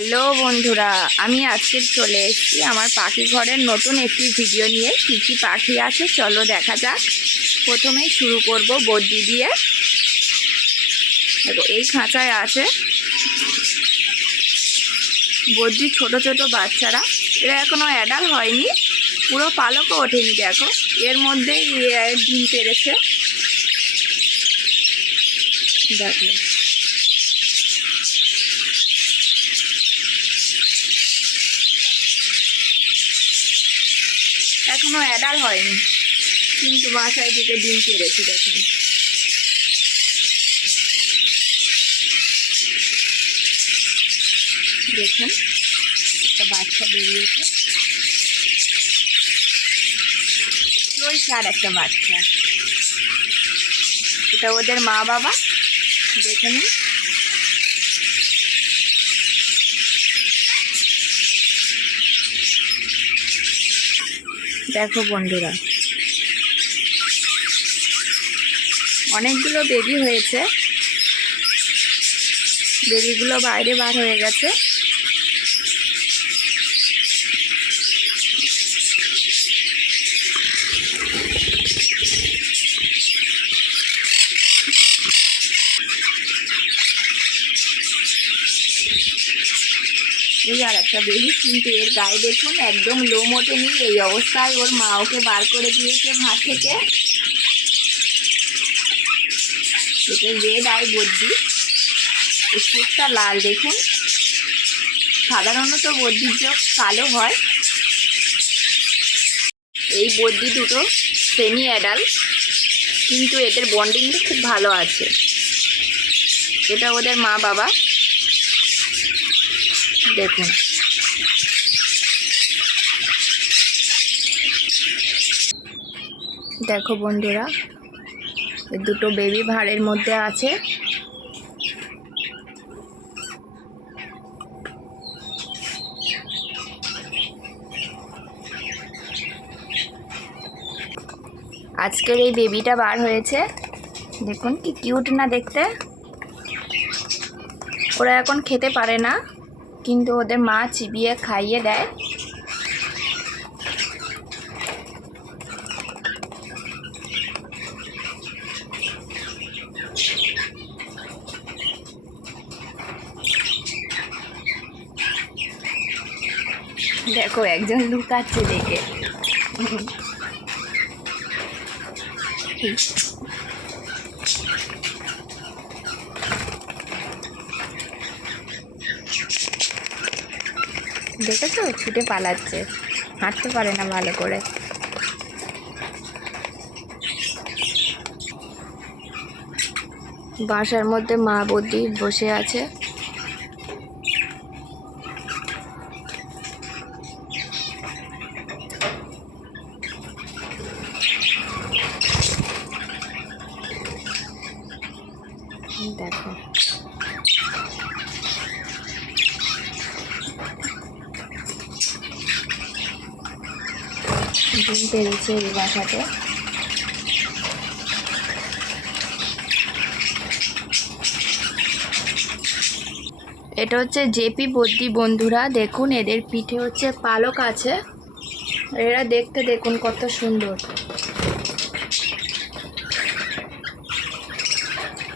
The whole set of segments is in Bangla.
হ্যালো বন্ধুরা, আমি আজকে চলে এসেছি আমার পাখি ঘরের নতুন একটি ভিডিও নিয়ে। কী কী পাখি আছে চলো দেখা যাক। প্রথমেই শুরু করব বদ্যি দিয়ে। দেখো এই খাঁচায় আছে বদ্যি, ছোট ছোট বাচ্চারা। এরা এখনো অ্যাডাল্ট হয়নি, পুরো পালকও ওঠেনি। দেখো এর মধ্যেই ডিম পেড়েছে। দেখো এখনো অ্যাডাল্ট হয়নি, কিন্তু বাসায় দিকে ডিম পেড়েছে। দেখুন দেখুন একটা বাচ্চা বেরিয়েছে, আর একটা বাচ্চা। এটা ওদের মা বাবা, দেখে নিন। দেখো বন্ধুরা, অনেকগুলো বেবি হয়েছে, বেবিগুলো বাইরে বার হয়ে গেছে। এই আর একটা বেবি, কিন্তু এর গায়ে দেখুন একদম লোম ওঠেনি। এই অবস্থায় ওর মা ওকে বার করে দিয়েছে ভাত থেকে। এটা রেড আই বদ্যি, চোখটা লাল দেখুন। সাধারণত বদ্যির চোখ কালো হয়। এই বদ্যি দুটো সেমি অ্যাডাল্ট, কিন্তু এদের বন্ডিংটা খুব ভালো আছে। এটা ওদের মা বাবা, দেখুন। দেখো বন্ধুরা, দুটো বেবি ভাঁড়ের মধ্যে আছে। আজকের এই বেবিটা বার হয়েছে, দেখুন কি কিউট না দেখতে। ওরা এখন খেতে পারে না, কিন্তু ওদের মা চিবিয়ে খাইয়ে দেয়। দেখো একজন লুকাচ্ছে দেখে। দেখেছো ছুটে পালাচ্ছে, হাঁটতে পারে না ভালো করে। বাসার মধ্যে মা বদ্যি বসে আছে। দেখো ডিম পেড়েছে এই বাসাতে। এটা হচ্ছে জেপি বদ্যি বন্ধুরা। দেখুন এদের পিঠে হচ্ছে পালক আছে। এরা দেখতে দেখুন কত সুন্দর।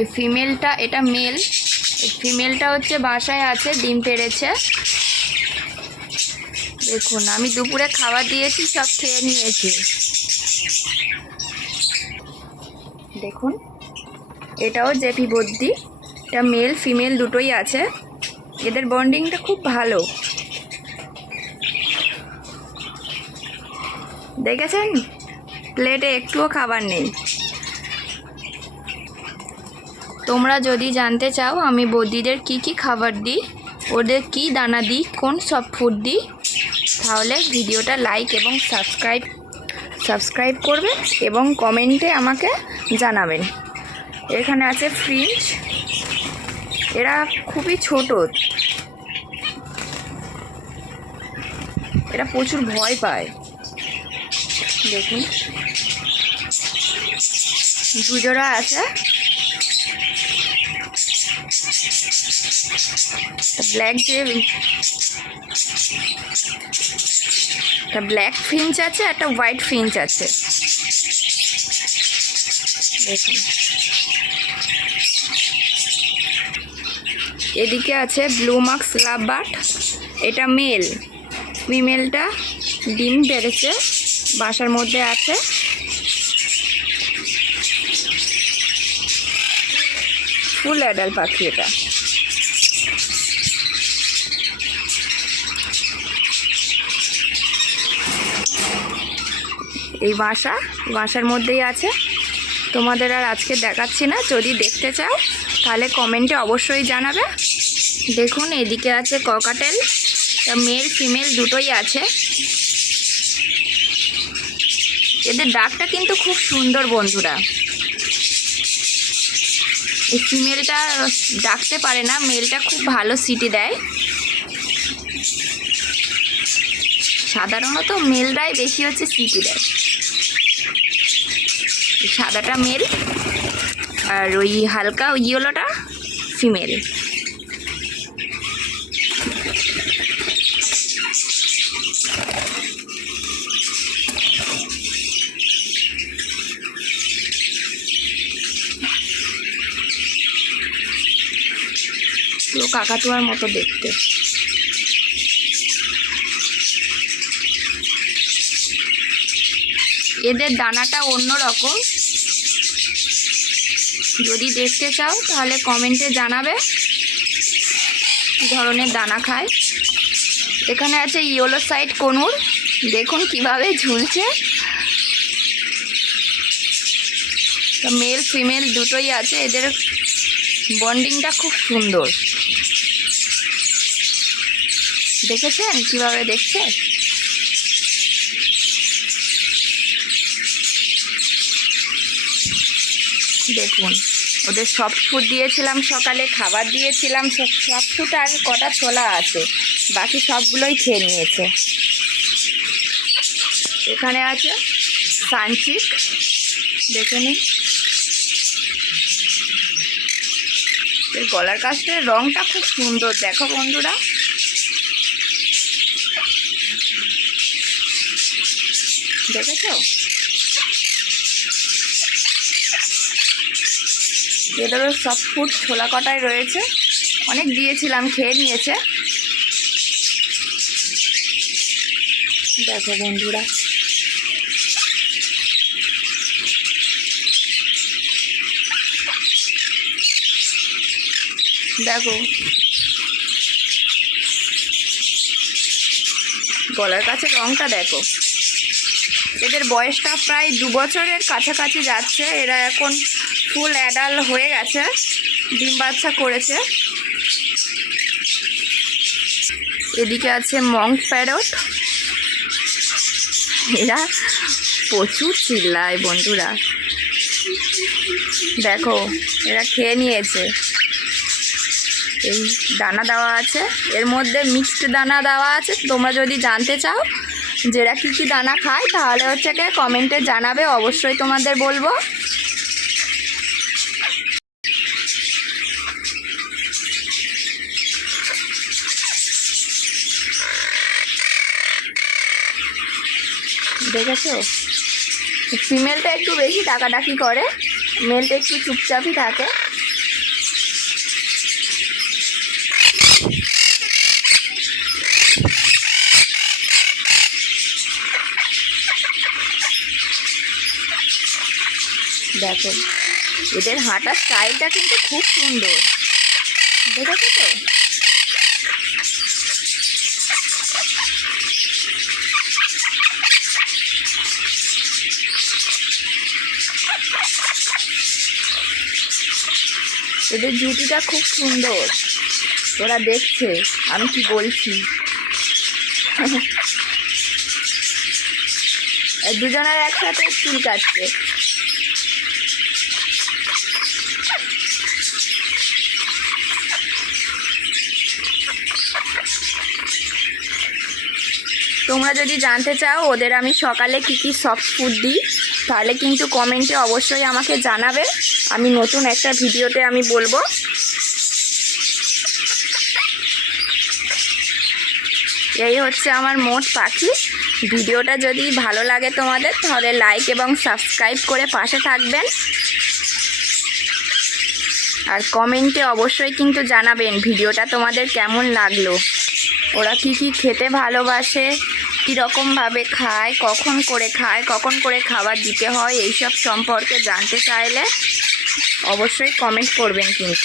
এই ফিমেলটা, এটা মেল। ফিমেলটা হচ্ছে বাসায় আছে, ডিম পেড়েছে। দেখুন আমি দুপুরে খাবার দিয়েছি, সব খেয়ে নিয়েছি। দেখুন এটাও জেপি বদ্যি, এটা মেল ফিমেল দুটোই আছে। এদের বন্ডিংটা খুব ভালো, দেখেছেন প্লেটে একটুও খাবার নেই। তোমরা যদি জানতে চাও আমি বদ্যিদের কি কি খাবার দিই, ওদের কি দানা দিই, কোন সব ফুড দিই, তাহলে ভিডিওটা লাইক এবং সাবস্ক্রাইব করবেন এবং কমেন্টে আমাকে জানাবেন। এখানে আছে ফ্রিঞ্চ, এরা খুবই ছোট, এরা প্রচুর ভয় পায়। দেখুন দুজোড়া আছে। ব্ল্যাক যে একটা ব্ল্যাক ফিঞ্চ আছে, একটা হোয়াইট ফিঞ্চ আছে। দেখুন এদিকে আছে ব্লু মার্কস লাভ বার্ড, এটা মেল। ফিমেলটা ডিম পেড়েছে, বাসার মধ্যে আছে। ফুল অ্যাডাল্ট পাখি এটা। এই বাসার মধ্যেই আছে। তোমাদের আর আজকে দেখাচ্ছি না, যদি দেখতে চাও তাহলে কমেন্টে অবশ্যই জানাবে। দেখুন এদিকে আছে ককাটেল, মেল ফিমেল দুটোই আছে। এদের ডাকটা কিন্তু খুব সুন্দর বন্ধুরা। এই ফিমেলটা ডাকতে পারে না, মেলটা খুব ভালো সিটি দেয়। সাধারণত মেলরাই বেশি হচ্ছে সিটি দেয়। সাদাটা মেল আর ওই হালকা ইয়েলোটা ফিমেল। তো কাকাতুয়ার মতো দেখতে। এদের দানাটা অন্য রকম, যদি দেখতে চাও তাহলে কমেন্টে জানাবে কী ধরনের দানা খায়। এখানে আছে ইয়েলো সাইড কনুর, দেখুন কিভাবে ঝুলছে। তো মেল ফিমেল দুটোই আছে, এদের বন্ডিংটা খুব সুন্দর। দেখেছেন কিভাবে দেখছে? দেখুন ওদের সফট ফুড দিয়েছিলাম, সকালে খাবার দিয়েছিলাম। সফট ফুড আর কটা ছোলা আছে, বাকি সবগুলোই খেয়ে নিয়েছে। এখানে আছে সানচিক, দেখে নিন। এর গলার কাছটার রংটা খুব সুন্দর, দেখো বন্ধুরা। দেখেছো? এদেরও সফট ফুড ছোলা কটায় রয়েছে, অনেক দিয়েছিলাম, খেয়ে নিয়েছে। দেখো বন্ধুরা, দেখো গলার কাছে রংটা দেখো। এদের বয়সটা প্রায় 2 বছরের কাছাকাছি যাচ্ছে। এরা এখন ফুল অ্যাডাল্ট হয়ে গেছে, ডিম বাচ্চা করেছে। এদিকে আছে মঙ্ক প্যারট, এরা প্রচুর চিল্লায় বন্ধুরা। দেখো এরা খেয়ে নিয়েছে। এই দানা দেওয়া আছে, এর মধ্যে মিক্সড দানা দেওয়া আছে। তোমরা যদি জানতে চাও যে এরা কী কী দানা খায় তাহলে হচ্ছে কি কমেন্টে জানাবে, অবশ্যই তোমাদের বলবো। দেখেছো? ফিমেলটা একটু বেশি ডাকাডাকি করে, মেলটা একটু চুপচাপই থাকে। দেখো এদের হাঁটার স্টাইলটা কিন্তু খুব সুন্দর, দেখেছো তো? এদের জুটিটা খুব সুন্দর, ওরা দেখছে আমি কি বলছি। দুজনের একসাথে চুল কাটছে। তোমরা যদি জানতে চাও ওদের আমি সকালে কী কী সফট ফুড দিই তাহলে কিন্তু কমেন্টে অবশ্যই আমাকে জানাবে, আমি নতুন একটা ভিডিওতে আমি বলবো। এই হচ্ছে আমার মোট পাখি। ভিডিওটা যদি ভালো লাগে তোমাদের তাহলে লাইক এবং সাবস্ক্রাইব করে পাশে থাকবেন, আর কমেন্টে অবশ্যই কিন্তু জানাবেন ভিডিওটা তোমাদের কেমন লাগলো। ওরা কি কি খেতে ভালোবাসে, কীরকমভাবে খায়, কখন করে খাবার দিতে হয়, এইসব সম্পর্কে জানতে চাইলে অবশ্যই কমেন্ট করবেন কিন্তু।